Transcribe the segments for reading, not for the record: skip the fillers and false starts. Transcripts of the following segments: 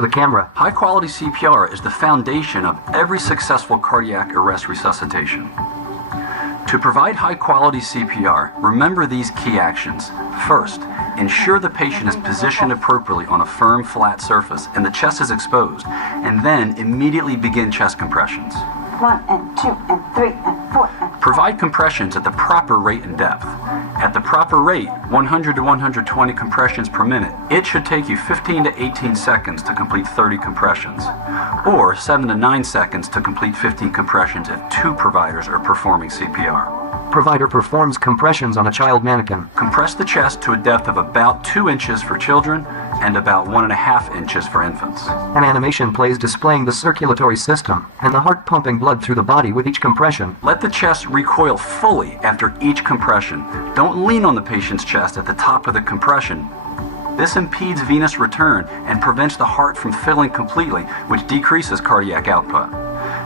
The camera. High-quality CPR is the foundation of every successful cardiac arrest resuscitation. To provide high-quality CPR, remember these key actions. First, ensure the patient is positioned appropriately on a firm, flat surface and the chest is exposed, and then immediately begin chest compressions. 1 and 2 and 3 and 4 and 5. Provide compressions at the proper rate and depth. At the proper rate, 100 to 120 compressions per minute, it should take you 15 to 18 seconds to complete 30 compressions, or 7 to 9 seconds to complete 15 compressions if 2 providers are performing CPR. Provider performs compressions on a child mannequin. Compress the chest to a depth of about 2 inches for children and about 1.5 inches for infants. An animation plays displaying the circulatory system and the heart pumping blood through the body with each compression. Let the chest recoil fully after each compression. Don't lean on the patient's chest at the top of the compression. This impedes venous return and prevents the heart from filling completely, which decreases cardiac output.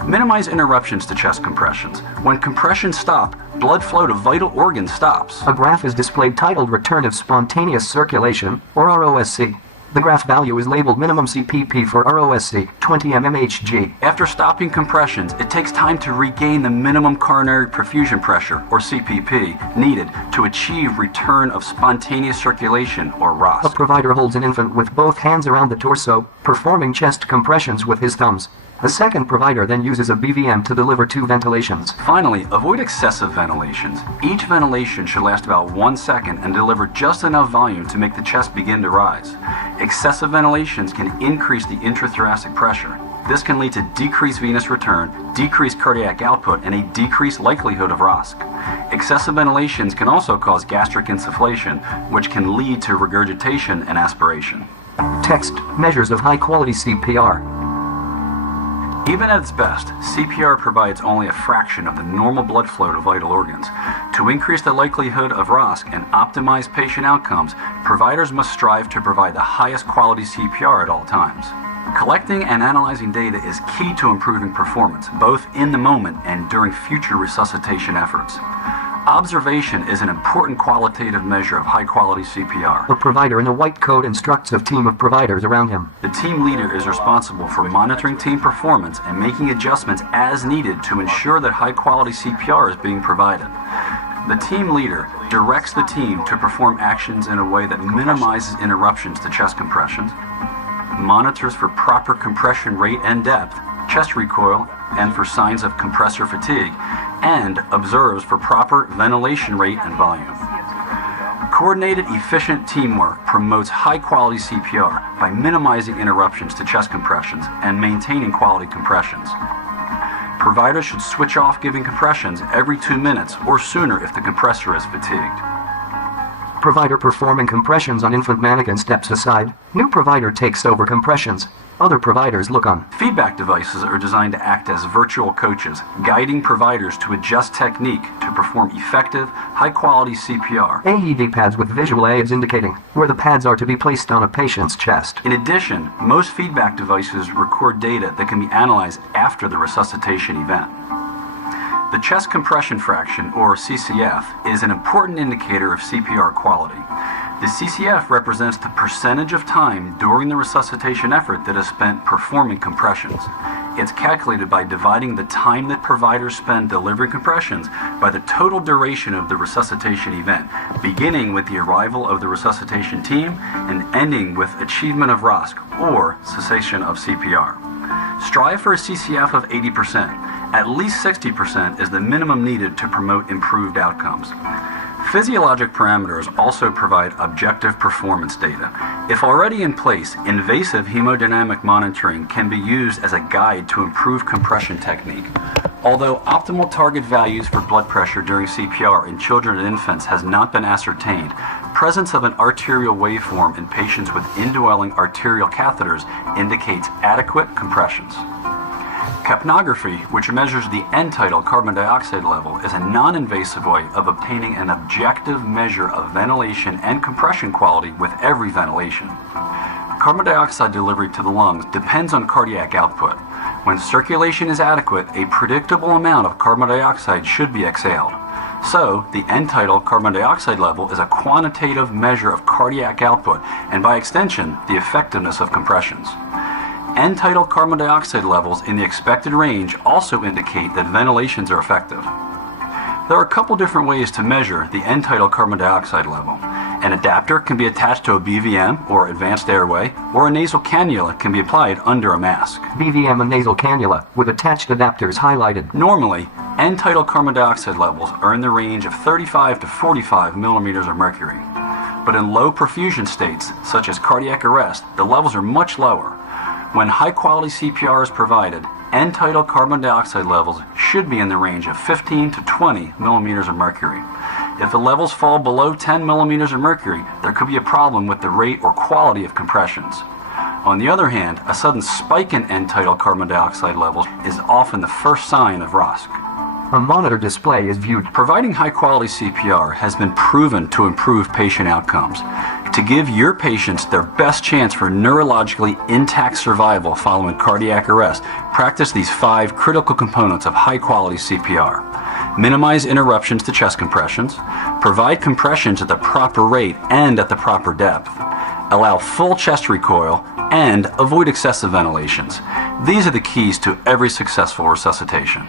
Minimize interruptions to chest compressions. When compressions stop, blood flow to vital organs stops. A graph is displayed titled Return of Spontaneous Circulation, or ROSC. The graph value is labeled minimum CPP for ROSC, 20 mmHg. After stopping compressions, it takes time to regain the minimum coronary perfusion pressure, or CPP, needed to achieve return of spontaneous circulation, or A ROSC. provider holds an infant with both hands around the torso, performing chest compressions with his thumbs. The second provider then uses a BVM to deliver 2 ventilations. Finally, avoid excessive ventilations. Each ventilation should last about 1 second and deliver just enough volume to make the chest begin to rise. Excessive ventilations can increase the intrathoracic pressure. This can lead to decreased venous return, decreased cardiac output, and a decreased likelihood of ROSC. Excessive ventilations can also cause gastric insufflation, which can lead to regurgitation and aspiration. Text measures of high-quality CPR. Even at its best, CPR provides only a fraction of the normal blood flow to vital organs. To increase the likelihood of ROSC and optimize patient outcomes, providers must strive to provide the highest quality CPR at all times. Collecting and analyzing data is key to improving performance, both in the moment and during future resuscitation efforts. Observation is an important qualitative measure of high-quality CPR. A provider in a white coat instructs a team of providers around him. The team leader is responsible for monitoring team performance and making adjustments as needed to ensure that high-quality CPR is being provided. The team leader directs the team to perform actions in a way that minimizes interruptions to chest compressions, monitors for proper compression rate and depth, chest recoil, and for signs of compressor fatigue, and observes for proper ventilation rate and volume. Coordinated, efficient teamwork promotes high-quality CPR by minimizing interruptions to chest compressions and maintaining quality compressions. Providers should switch off giving compressions every 2 minutes or sooner if the compressor is fatigued. Provider performing compressions on infant mannequin steps aside. New provider takes over compressions. Other providers look on. Feedback devices are designed to act as virtual coaches, guiding providers to adjust technique to perform effective, high-quality CPR. AED pads with visual aids indicating where the pads are to be placed on a patient's chest. In addition, most feedback devices record data that can be analyzed after the resuscitation event. The chest compression fraction, or CCF, is an important indicator of CPR quality. The CCF represents the percentage of time during the resuscitation effort that is spent performing compressions. It's calculated by dividing the time that providers spend delivering compressions by the total duration of the resuscitation event, beginning with the arrival of the resuscitation team and ending with achievement of ROSC, or cessation of CPR. Strive for a CCF of 80%. At least 60% is the minimum needed to promote improved outcomes. Physiologic parameters also provide objective performance data. If already in place, invasive hemodynamic monitoring can be used as a guide to improve compression technique. Although optimal target values for blood pressure during CPR in children and infants has not been ascertained, presence of an arterial waveform in patients with indwelling arterial catheters indicates adequate compressions. Capnography, which measures the end-tidal carbon dioxide level, is a non-invasive way of obtaining an objective measure of ventilation and compression quality with every ventilation. Carbon dioxide delivery to the lungs depends on cardiac output. When circulation is adequate, a predictable amount of carbon dioxide should be exhaled. So, the end-tidal carbon dioxide level is a quantitative measure of cardiac output and, by extension, the effectiveness of compressions. End-tidal carbon dioxide levels in the expected range also indicate that ventilations are effective. There are a couple different ways to measure the end-tidal carbon dioxide level. An adapter can be attached to a BVM or advanced airway, or a nasal cannula can be applied under a mask. BVM and nasal cannula with attached adapters highlighted. Normally, end-tidal carbon dioxide levels are in the range of 35 to 45 millimeters of mercury. But in low perfusion states, such as cardiac arrest, the levels are much lower. When high-quality CPR is provided, end-tidal carbon dioxide levels should be in the range of 15 to 20 millimeters of mercury. If the levels fall below 10 millimeters of mercury, there could be a problem with the rate or quality of compressions. On the other hand, a sudden spike in end-tidal carbon dioxide levels is often the first sign of ROSC. A monitor display is viewed. Providing high-quality CPR has been proven to improve patient outcomes. To give your patients their best chance for neurologically intact survival following cardiac arrest, practice these 5 critical components of high-quality CPR. Minimize interruptions to chest compressions, provide compressions at the proper rate and at the proper depth, allow full chest recoil, and avoid excessive ventilations. These are the keys to every successful resuscitation.